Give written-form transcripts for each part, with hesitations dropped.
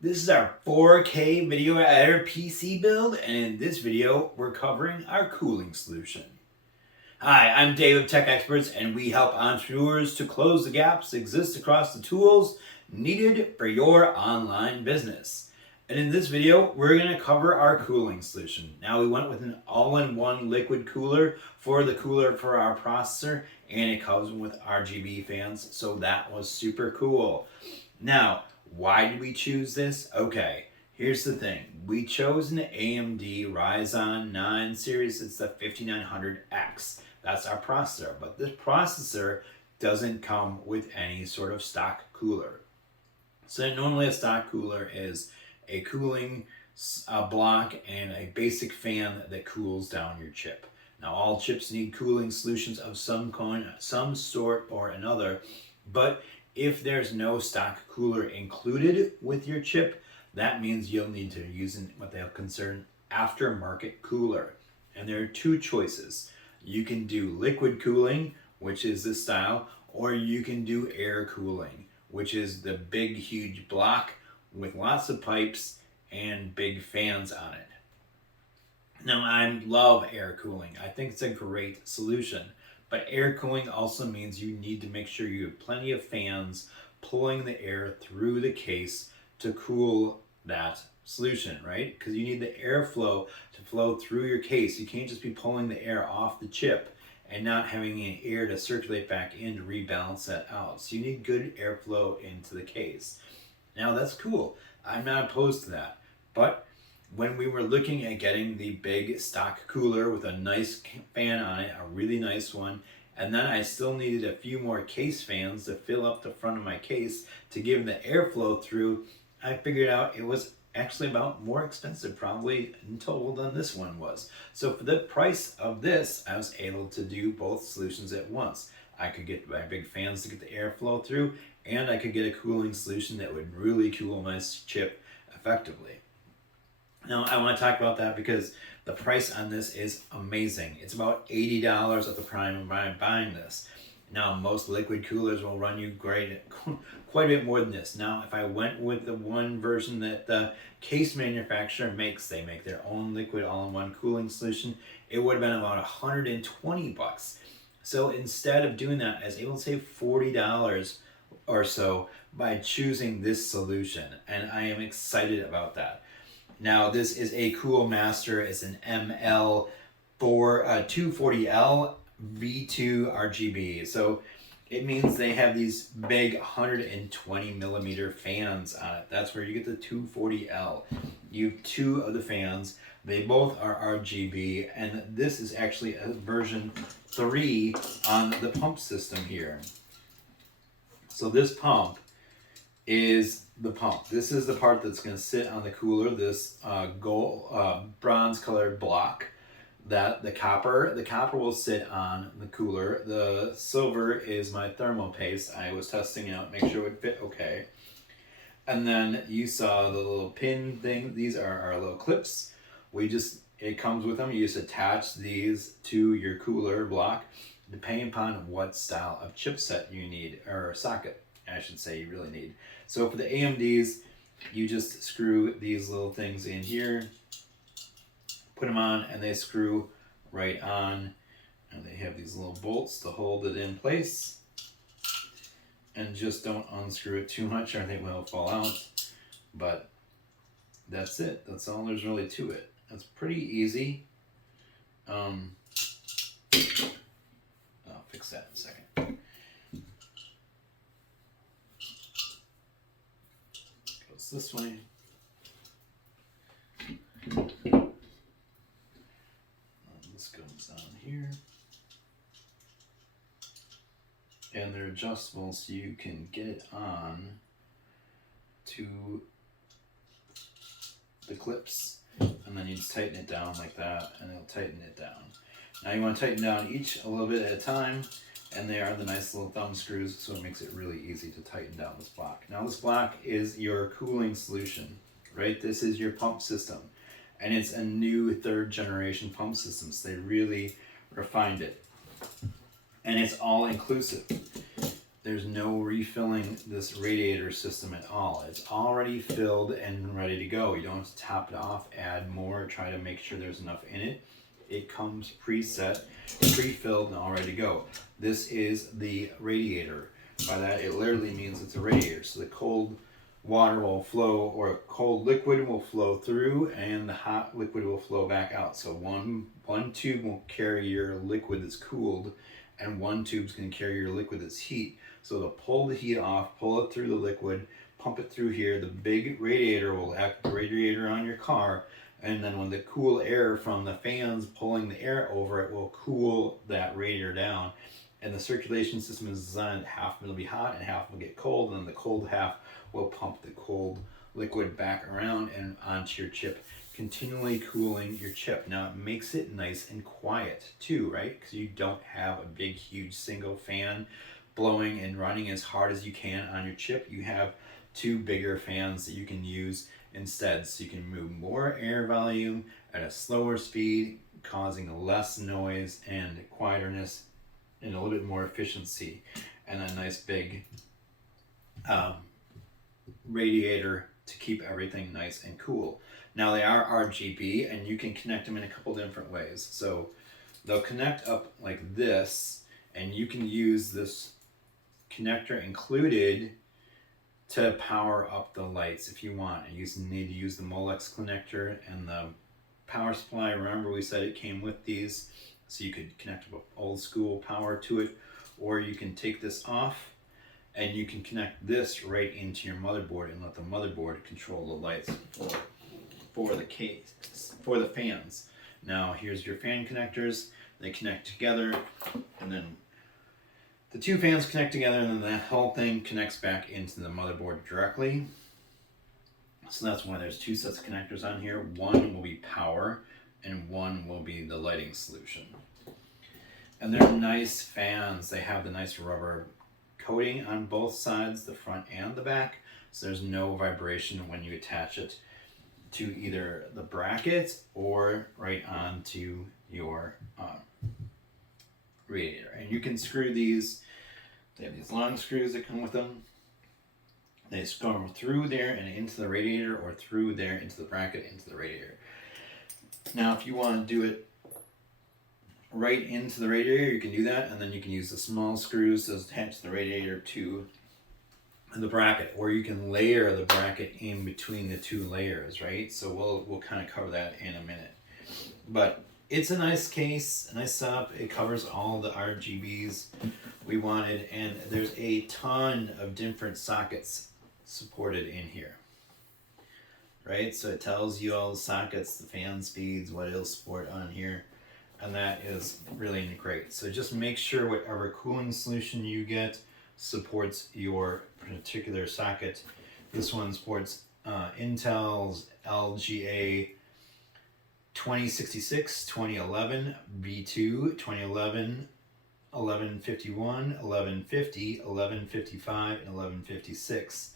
This is our 4K video editor PC build, and in this video, we're covering our cooling solution. Hi, I'm Dave of Tech Experts, and we help entrepreneurs to close the gaps that exist across the tools needed for your online business. And in this video, we're going to cover our cooling solution. Now, we went with an all-in-one liquid cooler for the cooler for our processor, and it comes with RGB fans, so that was super cool. Now, why did we choose this? Okay, here's the thing. We chose an AMD Ryzen 9 series. It's the 5900X. That's our processor. But this processor doesn't come with any sort of stock cooler. So normally a stock cooler is a cooling block and a basic fan that cools down your chip. Now all chips need cooling solutions of some kind, some sort or another, but if there's no stock cooler included with your chip, that means you'll need to use what they'll consider an aftermarket cooler. And there are two choices. You can do liquid cooling, which is this style, or you can do air cooling, which is the big, huge block with lots of pipes and big fans on it. Now, I love air cooling. I think it's a great solution. But air cooling also means you need to make sure you have plenty of fans pulling the air through the case to cool that solution, right? Because you need the airflow to flow through your case. You can't just be pulling the air off the chip and not having any air to circulate back in to rebalance that out. So you need good airflow into the case. Now that's cool. I'm not opposed to that. But when we were looking at getting the big stock cooler with a nice fan on it, a really nice one, and then I still needed a few more case fans to fill up the front of my case to give the airflow through, I figured out it was actually about more expensive probably in total than this one was. So for the price of this, I was able to do both solutions at once. I could get my big fans to get the airflow through, and I could get a cooling solution that would really cool my chip effectively. Now, I want to talk about that because the price on this is amazing. It's about $80 at the prime of buying this. Now, most liquid coolers will run you quite a bit more than this. Now, if I went with the one version that the case manufacturer makes, they make their own liquid all-in-one cooling solution, it would have been about $120. So instead of doing that, I was able to save $40 or so by choosing this solution, and I am excited about that. Now, this is a Cool Master. It's an ML240L V2 RGB. So it means they have these big 120 millimeter fans on it. That's where you get the 240L. You have two of the fans. They both are RGB, and this is actually a version 3 on the pump system here. So this pump is the pump. This is the part that's going to sit on the cooler, this bronze colored block. That the copper will sit on the cooler. The silver is my thermal paste. I was testing out, make sure it would fit okay. And then you saw the little pin thing. These are our little clips. It comes with them. You just attach these to your cooler block depending upon what style of chipset you need, or socket, I should say, you really need. So for the AMDs, you just screw these little things in here, put them on, and they screw right on. And they have these little bolts to hold it in place. And just don't unscrew it too much or they will fall out. But that's it. That's all there's really to it. That's pretty easy. I'll fix that in a second. This way. This goes on here. And they're adjustable so you can get it on to the clips. And then you just tighten it down like that, and it'll tighten it down. Now you want to tighten down each a little bit at a time. And they are the nice little thumb screws, so it makes it really easy to tighten down this block. Now this block is your cooling solution, right? This is your pump system. And it's a new 3rd generation pump system, so they really refined it. And it's all inclusive. there's no refilling this radiator system at all. It's already filled and ready to go. You don't have to top it off, add more, try to make sure there's enough in it. It comes preset, pre-filled, and all ready to go. This is the radiator. By that, it literally means it's a radiator. So the cold water will flow, or cold liquid will flow through, and the hot liquid will flow back out. So one tube will carry your liquid that's cooled, and one tube's going to carry your liquid that's heat. So to pull the heat off, pull it through the liquid, pump it through here. The big radiator will act like the radiator on your car, and then when the cool air from the fans pulling the air over it will cool that radiator down. And the circulation system is designed, half of it will be hot and half will get cold, and then the cold half will pump the cold liquid back around and onto your chip, continually cooling your chip. Now it makes it nice and quiet too, right? Because you don't have a big, huge single fan blowing and running as hard as you can on your chip. You have two bigger fans that you can use instead, so you can move more air volume at a slower speed, causing less noise and quietness and a little bit more efficiency, and a nice big radiator to keep everything nice and cool. Now they are RGB, and you can connect them in a couple different ways. So they'll connect up like this, and you can use this connector included to power up the lights if you want. And you need to use the Molex connector and the power supply. Remember we said it came with these, so you could connect old school power to it, or you can take this off and you can connect this right into your motherboard and let the motherboard control the lights for the case, for the fans. Now here's your fan connectors. They connect together, and then the two fans connect together, and then that whole thing connects back into the motherboard directly. So that's why there's two sets of connectors on here. One will be power, and one will be the lighting solution. And they're nice fans. They have the nice rubber coating on both sides, the front and the back, so there's no vibration when you attach it to either the bracket or right onto your radiator. And you can screw these. They have these long screws that come with them. They screw through there and into the radiator, or through there into the bracket, into the radiator. Now if you want to do it right into the radiator, you can do that, and then you can use the small screws to attach the radiator to the bracket, or you can layer the bracket in between the two layers, right? So we'll kind of cover that in a minute. But it's a nice case, a nice setup. It covers all the RGBs we wanted, and there's a ton of different sockets supported in here, right? So it tells you all the sockets, the fan speeds, what it'll support on here, and that is really great. So just make sure whatever cooling solution you get supports your particular socket. This one supports Intel's LGA 2066, 2011, B2, 2011, 1151, 1150, 1155, and 1156.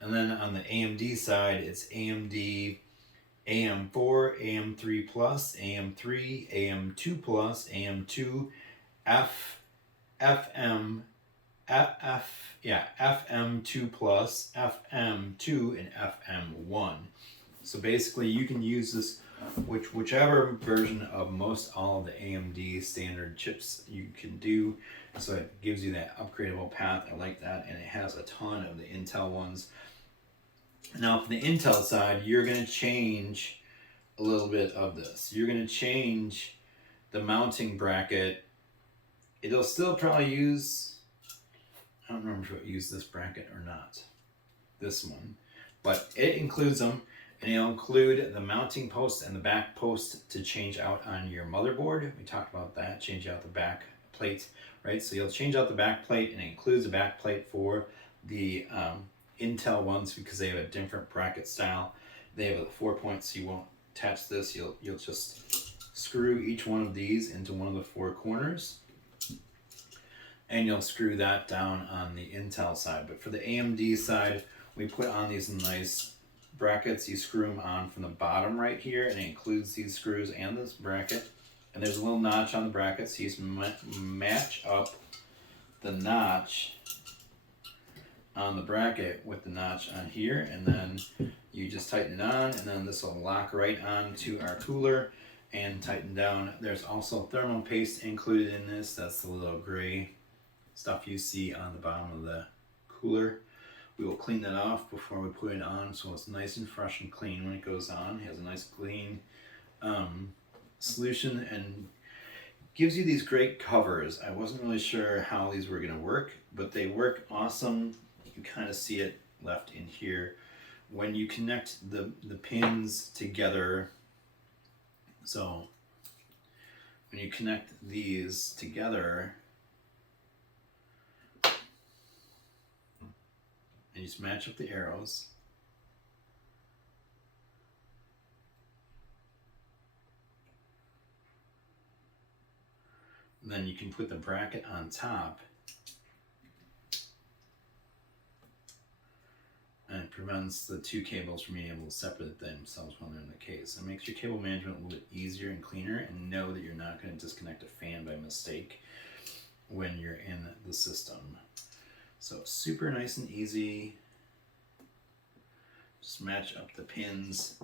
And then on the AMD side, it's AMD AM4, AM3 Plus, AM3, AM2 Plus, AM2, FM2 Plus, FM2, and FM1. So basically you can use this whichever version of most all of the AMD standard chips you can do. So it gives you that upgradable path. I like that, and it has a ton of the Intel ones. Now for the Intel side, you're going to change a little bit of this. You're going to change the mounting bracket. It'll still probably use, I don't remember if it used this bracket or not, this one, but it includes them, and it'll include the mounting post and the back post to change out on your motherboard. We talked about that, change out the back plate, right? So you'll change out the back plate, and it includes a back plate for the Intel ones because they have a different bracket style. They have a 4 points, so you won't attach this. You'll just screw each one of these into one of the four corners, and you'll screw that down on the Intel side. But for the AMD side, we put on these nice brackets. You screw them on from the bottom right here, and it includes these screws and this bracket. And there's a little notch on the bracket, so you just match up the notch on the bracket with the notch on here, and then you just tighten it on, and then this will lock right on to our cooler and tighten down. There's also thermal paste included in this. That's the little gray stuff you see on the bottom of the cooler. We will clean that off before we put it on, so it's nice and fresh and clean when it goes on. It has a nice clean solution and gives you these great covers. I wasn't really sure how these were going to work, but they work awesome. You can kind of see it left in here. When you connect the pins together, so when you connect these together, and you just match up the arrows, and then you can put the bracket on top, and it prevents the two cables from being able to separate themselves when they're in the case. It makes your cable management a little bit easier and cleaner, and know that you're not going to disconnect a fan by mistake when you're in the system. So super nice and easy. Just match up the pins.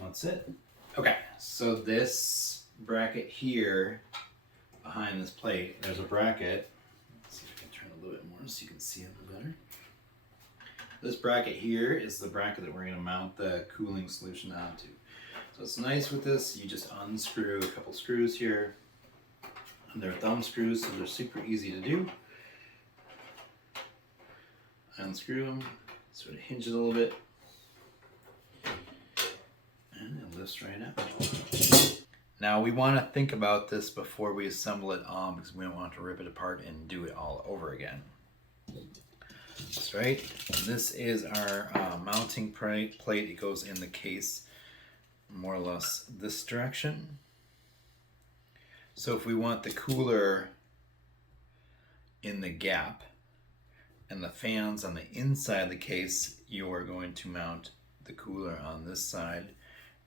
That's it. Okay, so this bracket here behind this plate, there's a bracket. Let's see if I can turn a little bit more so you can see it a little better. This bracket here is the bracket that we're going to mount the cooling solution onto. So it's nice with this, you just unscrew a couple screws here. And they're thumb screws, so they're super easy to do. Unscrew them, sort of hinge it a little bit, and it lifts right up. Now we want to think about this before we assemble it on, because we don't want to rip it apart and do it all over again. That's right. This is our mounting plate. It goes in the case more or less this direction. So if we want the cooler in the gap and the fans on the inside of the case, you are going to mount the cooler on this side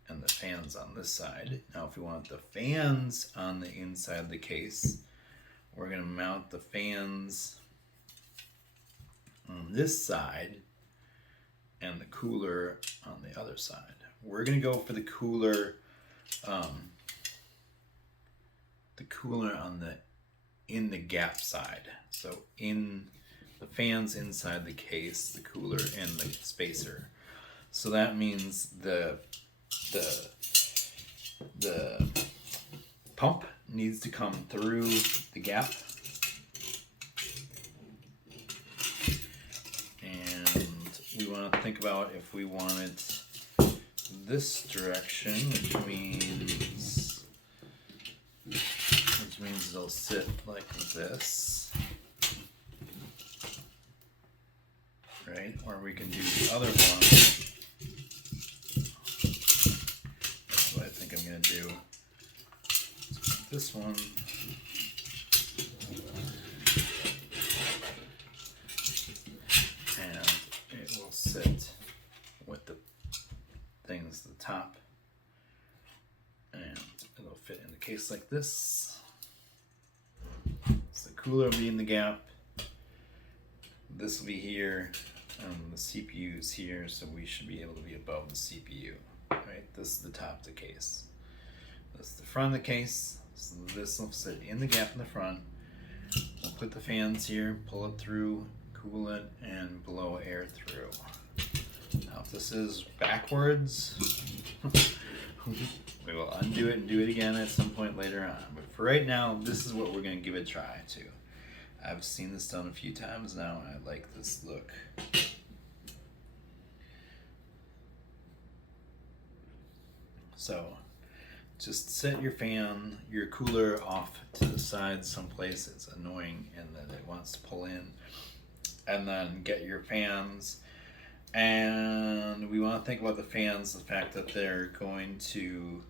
and the fans on this side. Now if we want the fans on the inside of the case, we're going to mount the fans on this side and the cooler on the other side. We're going to go for the cooler on the in the gap side. So in the fans inside the case, the cooler in the spacer. So that means the pump needs to come through the gap, and we want to think about if we want it this direction, which means it'll sit like this, right? Or we can do the other one. That's what I think I'm going to do. This one. And it will sit with the things at the top. And it'll fit in the case like this. So the cooler will be in the gap. This will be here. The CPU is here, so we should be able to be above the CPU. Right? This is the top of the case. This is the front of the case. So this will sit in the gap in the front. We'll put the fans here, pull it through, cool it, and blow air through. Now if this is backwards, we will undo it and do it again at some point later on. But for right now, this is what we're going to give it a try to. I've seen this done a few times now, and I like this look. So just set your cooler off to the side someplace it's annoying and that it wants to pull in, and then get your fans. And we want to think about the fans, the fact that they're going to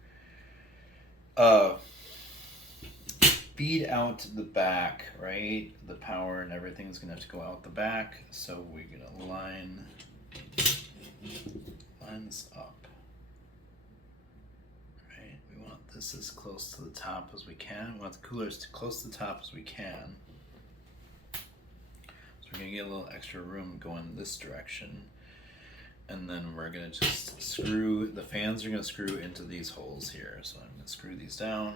feed out the back, right? The power and everything is going to have to go out the back. So we're going to line this up. Right? We want this as close to the top as we can. We want the cooler as close to the top as we can. So we're gonna get a little extra room going this direction. And then we're gonna just screw, the fans are gonna screw into these holes here. So I'm gonna screw these down.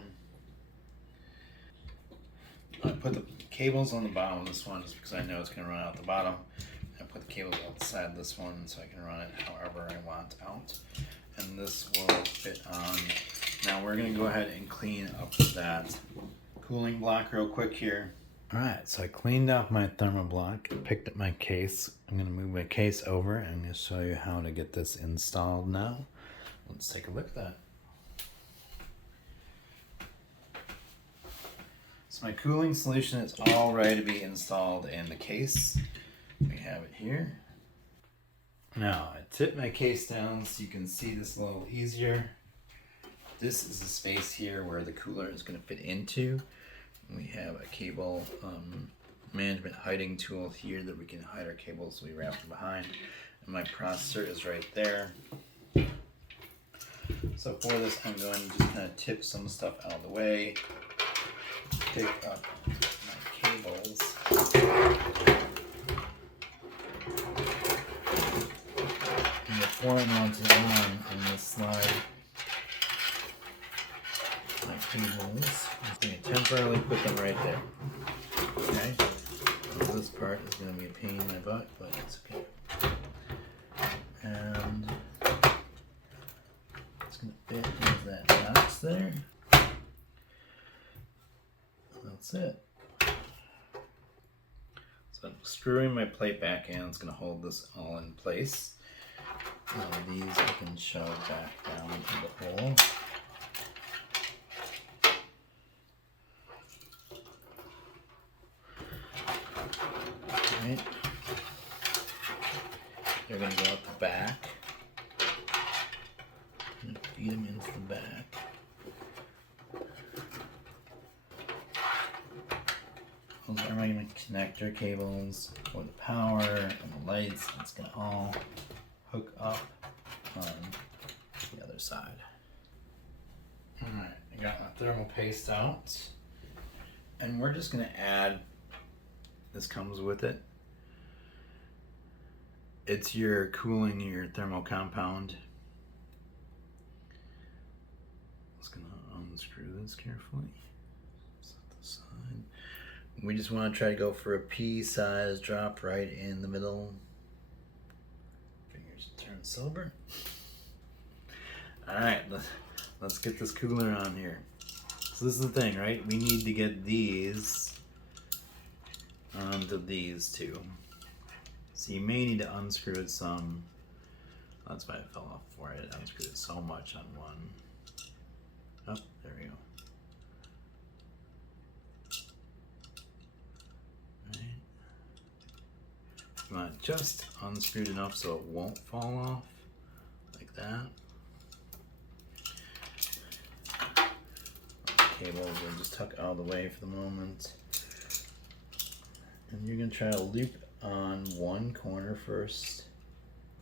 I put the cables on the bottom of this one just because I know it's gonna run out the bottom. I put the cables outside this one so I can run it however I want out. And this will fit on. Now we're gonna go ahead and clean up that cooling block real quick here. Alright, so I cleaned off my thermoblock, picked up my case. I'm going to move my case over and I'm going to show you how to get this installed now. Let's take a look at that. So my cooling solution is all ready to be installed in the case. We have it here. Now, I tip my case down so you can see this a little easier. This is the space here where the cooler is going to fit into. We have a cable management hiding tool here that we can hide our cables so we wrap them behind. And my processor is right there. So for this, I'm going to just kind of tip some stuff out of the way. Pick up my cables. And before I mount it on, I'm going to slide my cables. I'm going to temporarily put them right there. Okay? Well, this part is going to be a pain in my butt, but it's okay. And it's going to fit into that box there. That's it. So I'm screwing my plate back in. It's going to hold this all in place. And these I can shove back down into the hole. Right. They're going to go out the back. I'm going to feed them into the back. Those are my connector cables for the power and the lights. It's going to all hook up on the other side. Alright, I got my thermal paste out. And we're just going to add, this comes with it. It's your cooling, your thermal compound. Just gonna unscrew this carefully. Set this aside. We just want to try to go for a pea-size drop right in the middle. Fingers turn silver. All right, let's get this cooler on here. So this is the thing, right? We need to get these onto these two. So you may need to unscrew it some. That's why it fell off before I unscrewed it so much on one. Oh, there we go. Right. You want it just unscrewed enough so it won't fall off, like that. Cables will just tuck out of the way for the moment. And you're gonna try to loop on one corner first.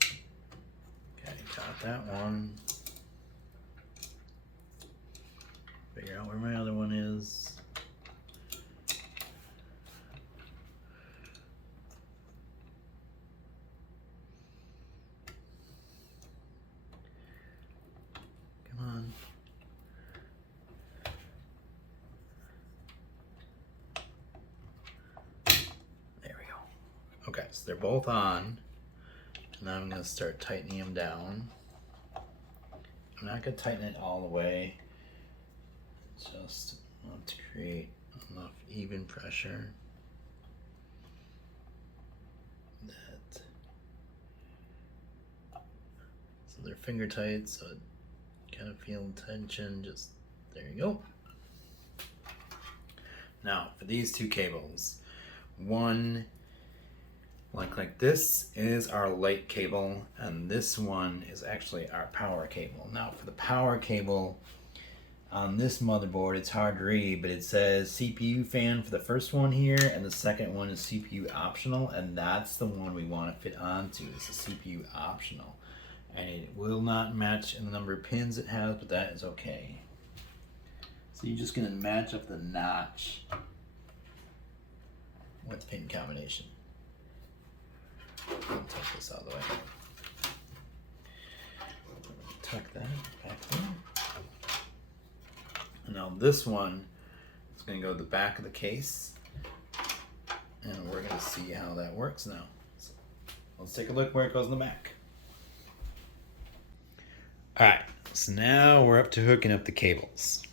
Okay, got that one. Figure out where my other one is. Come on. Okay, so they're both on. Now I'm going to start tightening them down. I'm not going to tighten it all the way. Just want to create enough even pressure that so they're finger tight, so it kind of feel tension. Just there you go. Now for these two cables, one like this is our light cable, and this one is actually our power cable. Now for the power cable on this motherboard, it's hard to read, but it says CPU fan for the first one here, and the second one is CPU optional, and that's the one we want to fit onto. It's a CPU optional, and it will not match in the number of pins it has, but that is okay. So you're just going to match up the notch with the pin combination. I'll take this out of the way. Tuck that back there. And now this one is going to go to the back of the case, and we're going to see how that works now. So let's take a look where it goes in the back. Alright, so now we're up to hooking up the cables.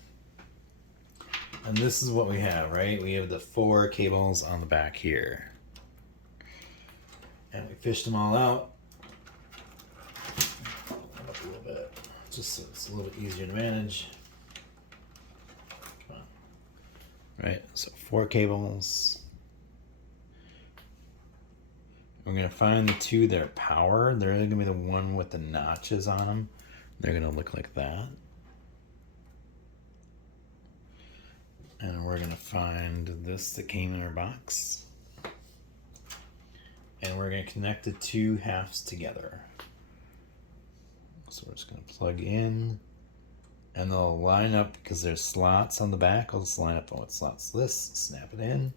And this is what we have, right? We have the 4 cables on the back here. And we fished them all out. Up a little bit, just so it's a little bit easier to manage. Come on. Right, so 4 cables. We're gonna find the 2 that are power. They're gonna be the one with the notches on them. They're gonna look like that. And we're gonna find this that came in our box. And we're gonna connect the 2 halves together. So we're just gonna plug in, and they'll line up because there's slots on the back. I'll just line up on what slots this, snap it in.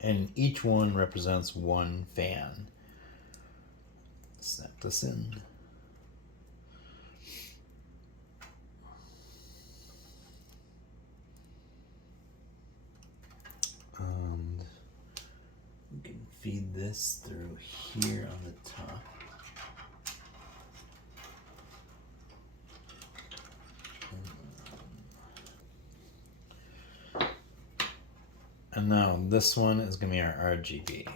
And each one represents 1 fan. Snap this in. And we can feed this through here on the top. And now this one is going to be our RGB.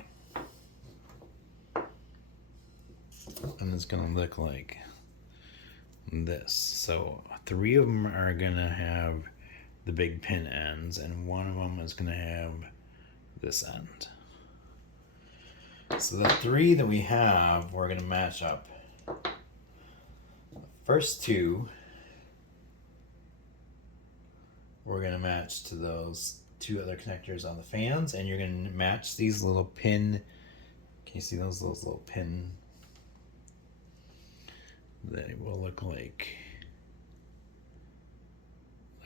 And it's going to look like this. So 3 of them are going to have the big pin ends, and 1 of them is going to have this end. So the 3 that we have, we're going to match up. The first 2, we're going to match to those 2 other connectors on the fans, and you're going to match these little pin. Can you see those little pin? They will look like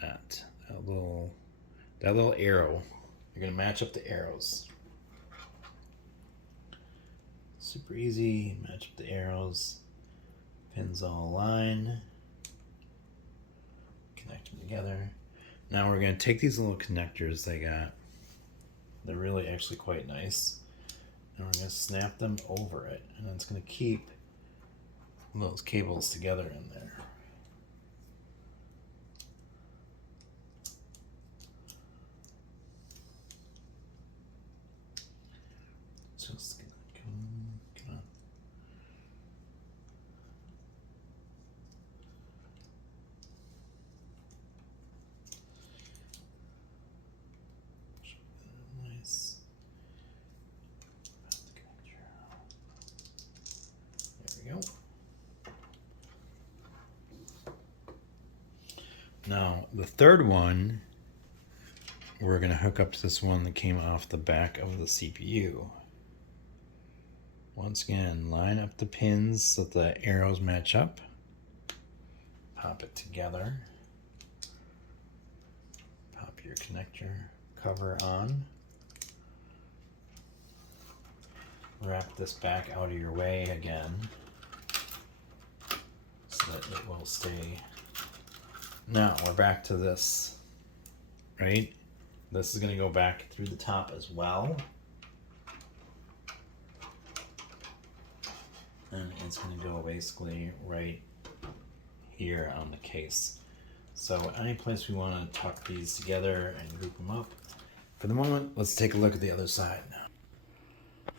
that. That little arrow. You're going to match up the arrows. Super easy. Match up the arrows. Pins all align. Connect them together. Now we're going to take these little connectors they got. They're really actually quite nice. And we're going to snap them over it. And it's going to keep those cables together in there. Just gonna come on. Nice. There we go. Now, the third one, we're going to hook up to this one that came off the back of the CPU. Once again, line up the pins so that the arrows match up. Pop it together. Pop your connector cover on. Wrap this back out of your way again so that it will stay. Now we're back to this, right? This is going to go back through the top as well. And it's going to go basically right here on the case. So any place we want to tuck these together and group them up. For the moment, let's take a look at the other side now.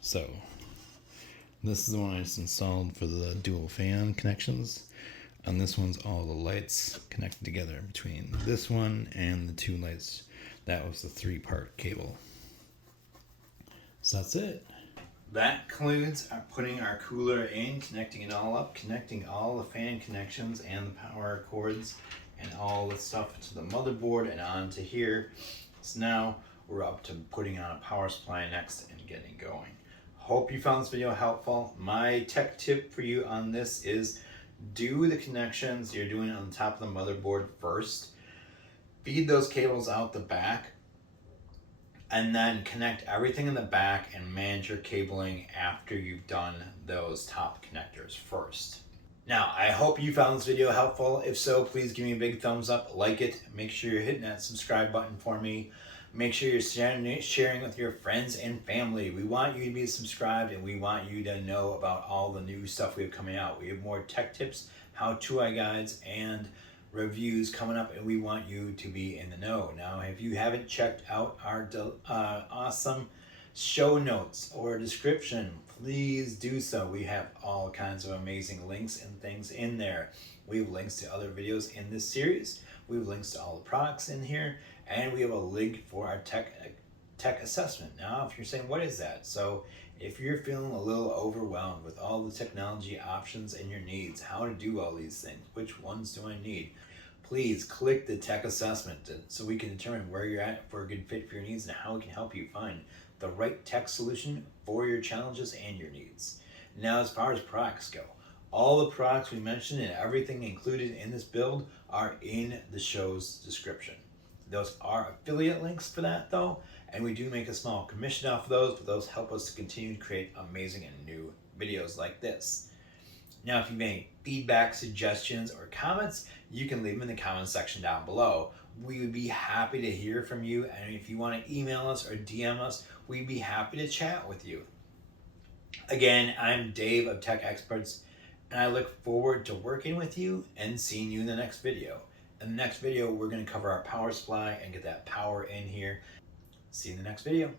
So this is the one I just installed for the dual fan connections. And this one's all the lights connected together between this one and the 2 lights. That was the 3-part cable. So that's it. That concludes putting our cooler in, connecting it all up, connecting all the fan connections and the power cords and all the stuff to the motherboard and onto here. So now we're up to putting on a power supply next and getting going. Hope you found this video helpful. My tech tip for you on this is do the connections you're doing on the top of the motherboard first. Feed those cables out the back, and then connect everything in the back and manage your cabling after you've done those top connectors first. Now, I hope you found this video helpful. If so, please give me a big thumbs up, like it, make sure you're hitting that subscribe button for me. Make sure you're sharing with your friends and family. We want you to be subscribed, and we want you to know about all the new stuff we have coming out. We have more tech tips, how-to guides, and reviews coming up, and we want you to be in the know. Now, if you haven't checked out our awesome show notes or description, please do so. We have all kinds of amazing links and things in there. We have links to other videos in this series. We have links to all the products in here, and we have a link for our tech assessment. Now, if you're saying, what is that? So if you're feeling a little overwhelmed with all the technology options and your needs, how to do all these things, which ones do I need? Please click the tech assessment so we can determine where you're at for a good fit for your needs and how we can help you find the right tech solution for your challenges and your needs. Now, as far as products go, all the products we mentioned and everything included in this build are in the show's description. Those are affiliate links for that though, and we do make a small commission off of those, but those help us to continue to create amazing and new videos like this. Now, if you have any feedback, suggestions, or comments, you can leave them in the comments section down below. We would be happy to hear from you, and if you want to email us or DM us, we'd be happy to chat with you. Again, I'm Dave of Tech Experts, and I look forward to working with you and seeing you in the next video. In the next video, we're going to cover our power supply and get that power in here. See you in the next video.